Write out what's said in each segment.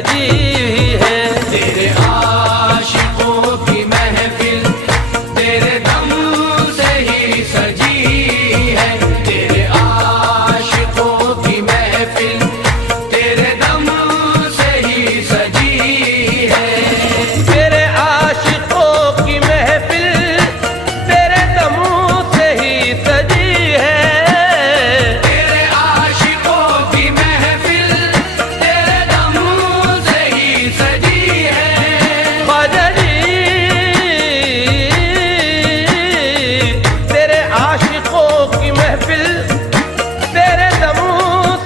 सजी है। तेरे आशिकों की महफिल तेरे दम से ही सजी है। तेरे आशिकों की महफिल तेरे दम से ही सजी है। तेरे आशिकों की महफिल तेरे दम से ही सजी है। तेरे आशिकों की महफिल तेरे दम से ही सजी है। ख्वाजा जी तेरे आशिकों की महफिल तेरे दम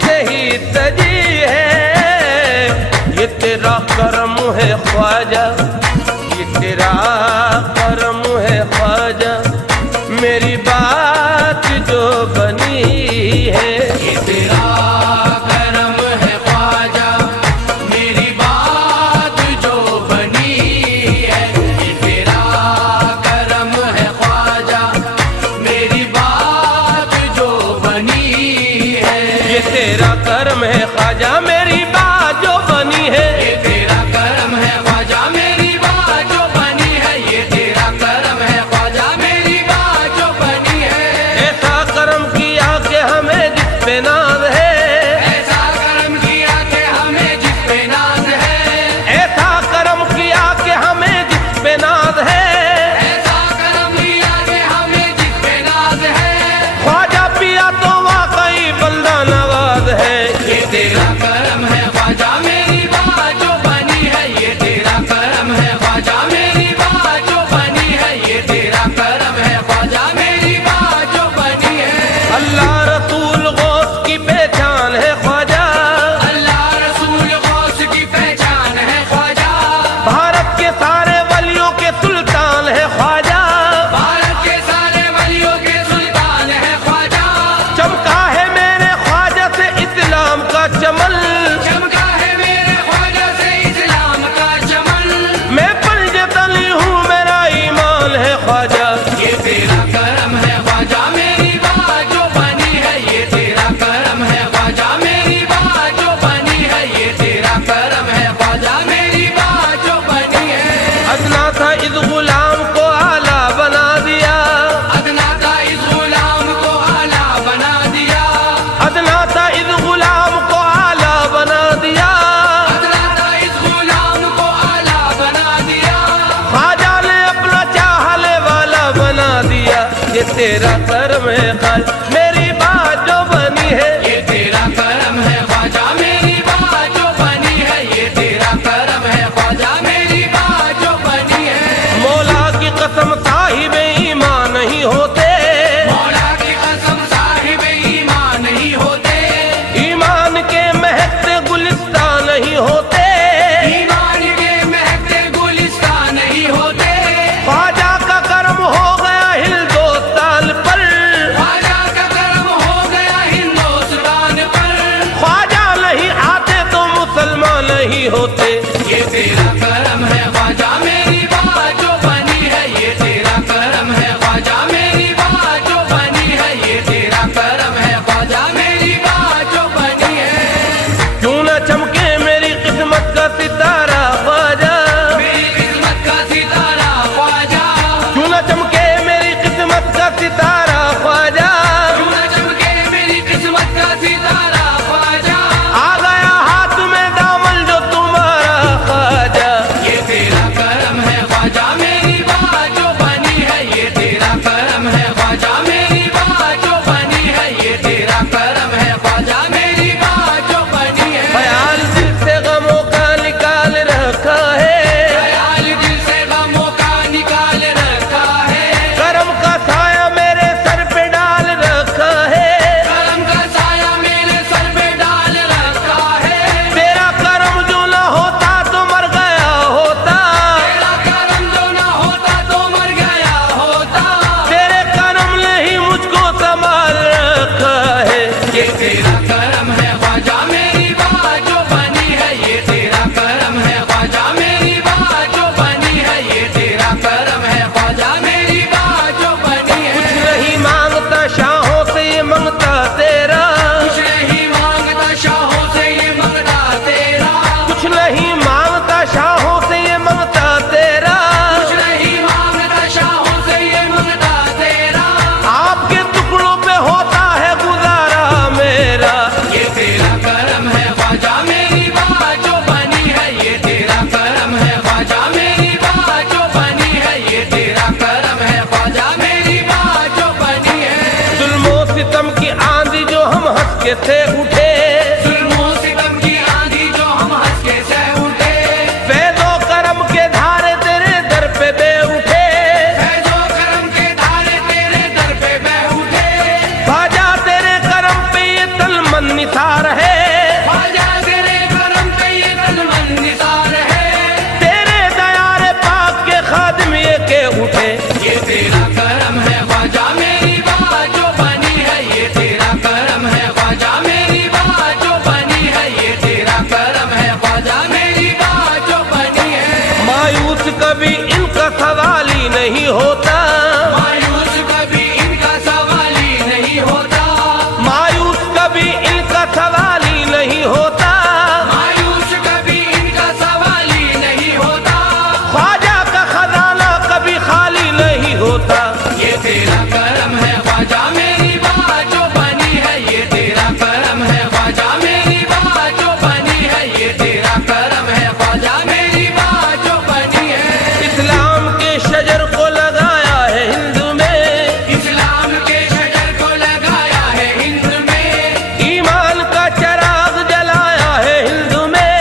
से ही सजी है। ये तेरा करम है ख्वाजा, ये तेरा करम है ख्वाजा, मेरी बात जो बनी है। ये तेरा करम है ख्वाजा, मेरी बात जो बनी है। ये तेरा करम है ख्वाजा, मेरी बात जो बनी है। ये तेरा करम है ख्वाजा, मेरी बात जो बनी है। ये तेरा करम है ख्वाजा, मेरी बात जो बनी है। ये तेरा करम है ख्वाजा, मेरी बात जो बनी है। ऐसा करम किया कि हमें जिस पे नाज है। ऐसा करम किया कि हमें जिस पे नाज है। ऐसा करम किया कि हमें जिस पे नाज है। ऐसा करम किया कि हमें जिस पे नाज है। ख्वाजा पिया तो वाकई बंदा नवाज है। ये तेरा करम है ख्वाजा, मेरी बात जो बनी है। ये तेरा करम है ख्वाजा, मेरी बात जो बनी है। ये तेरा करम है ख्वाजा, मेरी बात जो बनी है। अल्लाह रसूल गौस की पहचान है ख्वाजा, अल्लाह रसूल गौस की पहचान है ख्वाजा। भारत के सारे वलियों के सुल्तान है ख्वाजा। भारत के सारे वलियों के सुल्तान है ख्वाजा। चमका है मेरे ख्वाजा से इस्लाम का चमन, चमका है मेरे ख्वाजा से इस्लाम का चमन। मैं पंजे तली हूँ मेरा ईमान है ख्वाजा। ये तेरा करम है ख्वाजा, मेरी बात जो बनी है। ये तेरा करम है ख्वाजा, मेरी बात जो बनी है। ये तेरा करम है ख्वाजा, मेरी बात जो बनी है। अदना था इस गुलाम को आला बना दिया। अदना था इस गुलाम को आला बना दिया। अदना था इस गुलाम को आला बना दिया। अदना था इस गुलाम को आला बना दिया। ख्वाजा ने अपना चाहने वाला बना दिया। ये तेरा करम है ख्वाजा, मेरी बात जो बनी है। ये तेरा करम है ख्वाजा, मेरी बात जो बनी है। ये तेरा करम है ख्वाजा, मेरी बात जो बनी है। मौला की कसम साहिब ईमान नहीं होते। मौला की कसम साहिब ईमान नहीं होते। ईमान के महकते गुलिस्तान नहीं होते। ईमान के महकते गुलिस्तान नहीं होते। ख्वाजा का करम हो गया हिंदुस्तान पर। ख्वाजा का करम हो गया हिंदुस्तान पर। ख्वाजा नहीं आते तो मुसलमान नहीं होते। ये तेरा करम है ख्वाजा, मेरी बात जो बनी है। ये तेरा करम है ख्वाजा, मेरी बात जो बनी है। ये तेरा करम है ख्वाजा, मेरी बात जो बनी है। क्यों न चमके मेरी किस्मत का सितारा ख्वाजा, मेरी किस्मत का सितारा ख्वाजा। क्यों न चमके मेरी किस्मत का सितारा ख्वाजा। क्यों न चमके मेरी किस्मत का सितारा ख्वाजा। आ गया हाथ में दामन जो तुम्हारा ख्वाजा। ये तेरा करम है के थे उठे, जुल्मों सितम की आंधी जो हम हंस के सह उठे, फैज़ो करम के धारे तेरे दर पे बे उठे, फैज़ो करम के धारे तेरे दर पे बह उठे, ख्वाजा तेरे करम पे ये तलमन निसार है, ख्वाजा तेरे करम पे ये तलमन निसार है, तेरे दयारे पाक के खादिम ये के उठे। ये तेरा करम है ख्वाजा मेरी बात जो बनी है, ये तेरा करम है ख्वाजा मेरी बात जो बनी है, ये तेरा करम है ख्वाजा मेरी बात जो बनी है। मायूस कभी इनका सवाल ही नहीं होता, मायूस कभी इनका सवाल ही नहीं होता, मायूस कभी इनका सवाल ही नहीं होता, मायूस कभी इनका सवाल ही नहीं होता, ख्वाजा का खजाना कभी खाली नहीं होता। ये तेरा करम है ख्वाजा मेरी बात जो बनी है, ये तेरा करम है ख्वाजा मेरी बात जो बनी है, ये तेरा करम है ख्वाजा मेरी बात जो बनी है। इस्लाम के शजर को लगाया है हिंद में, इस्लाम के शजर को लगाया है हिंद में, ईमान का चराग जलाया है हिंद में,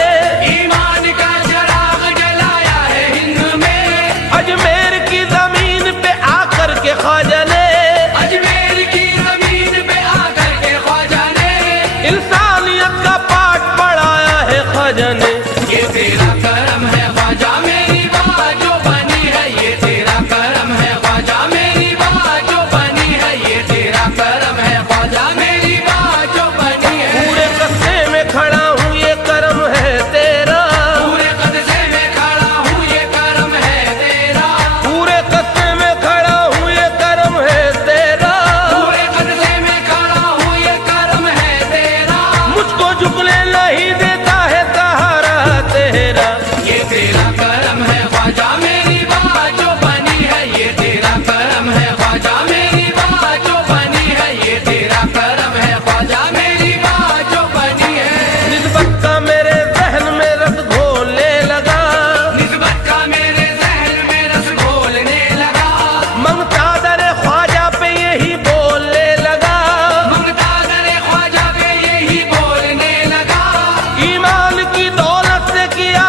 ईमान का चिराग जलाया है हिंद में, अजमेर की जमीन पे आकर के ख्वाजा ने अजमेर की जमीन पे आकर के ख्वाजा ने इंसानियत का पाठ पढ़ाया है ख्वाजा ने। ये तेरा करम है ख्वाजा मेरी बात जो बनी है, ये तेरा करम है ख्वाजा मेरी बात जो बनी है, ये तेरा करम है ख्वाजा मेरी बात जो बनी है। पूरे कस्बे में खड़ा हूँ ये करम है तेरा, पूरे कदसे में खड़ा हूँ ये करम है तेरा, पूरे कस्बे में खड़ा हूँ ये करम है तेरा, पूरे कदसे में खड़ा हूँ ये करम है तेरा, मुझको झुकने नहीं देता है सहारा तेरा। ये तेरा करम है ख्वाजा मेरी बात जो बनी है, ये तेरा करम है ख्वाजा मेरी बात जो बनी है, ये तेरा करम है ख्वाजा मेरी बात जो बनी है। निस्बत का मेरे जहन में रस घोलने लगा, निस्बत का मेरे जहन में रस घोलने लगा, मंगता दर ख्वाजा पे यही बोलने लगा, मंगता दरे ख्वाजा पे यही बोलने लगा, ईमान की दौलत से किया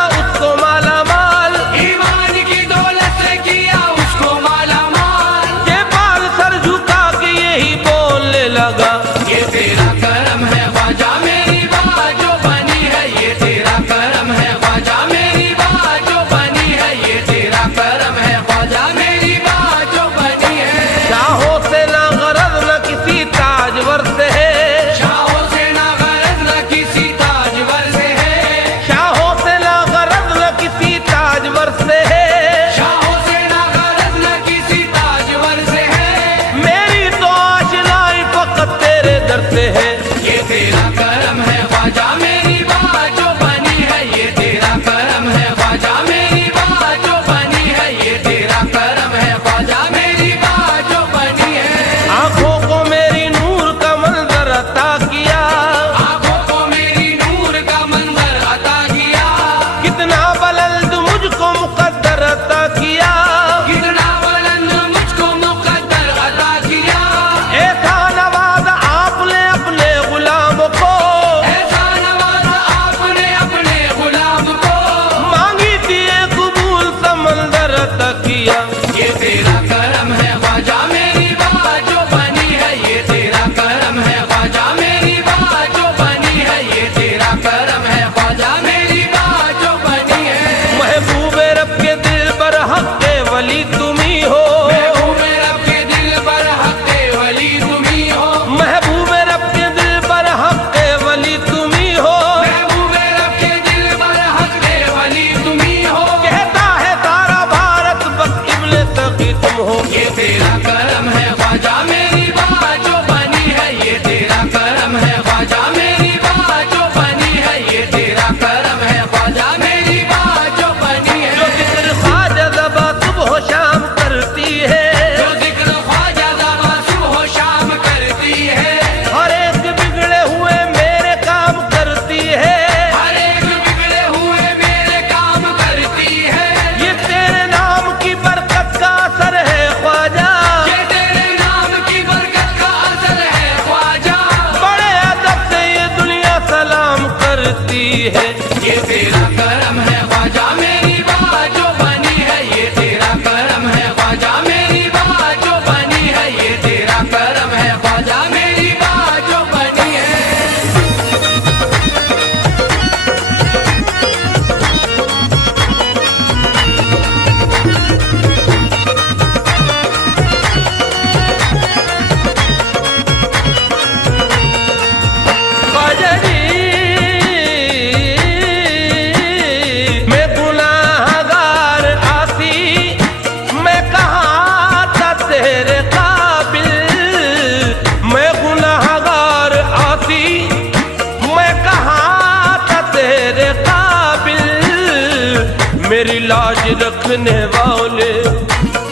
मेरी लाज रखने वाले,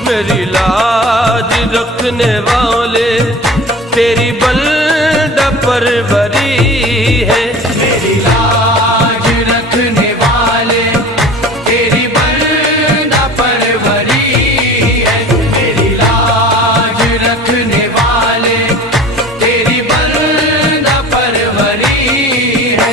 मेरी लाज रखने वाले, तेरी बंदा परवरी है। मेरी लाज रखने वाले, तेरी बंदा परवरी है। मेरी लाज रखने वाले, तेरी बंदा परवरी है।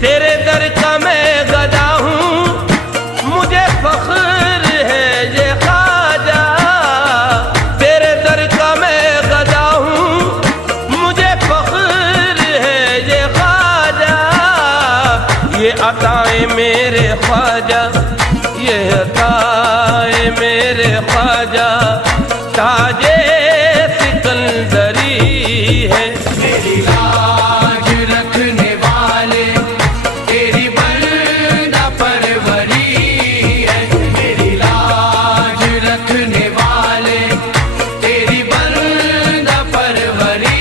तेरे दर का मैं गदा हूँ, मुझे फख्र है ये ख्वाजा। तेरे दर का मैं गदा हूँ, मुझे फख्र है ये ख्वाजा। ये अताए मेरे ख्वाजा, ये अताए मेरे ख्वाजा, ताजे सिकंदरी है। मेरी लाज रखने वाले, तेरी बंदा परवरी है। मेरी लाज रखने वाले, तेरी बंदा परवरी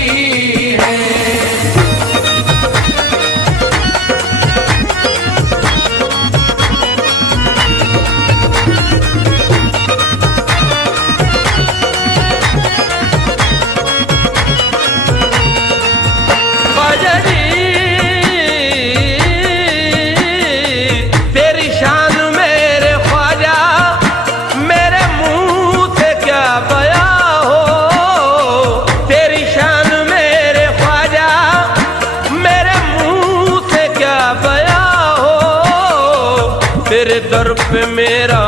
है। तेरी शान मेरे ख्वाजा, मेरे मुंह से क्या बयां हो। तेरी शान मेरे ख्वाजा, मेरे मुंह से क्या बयां हो। तेरे दर पे मेरा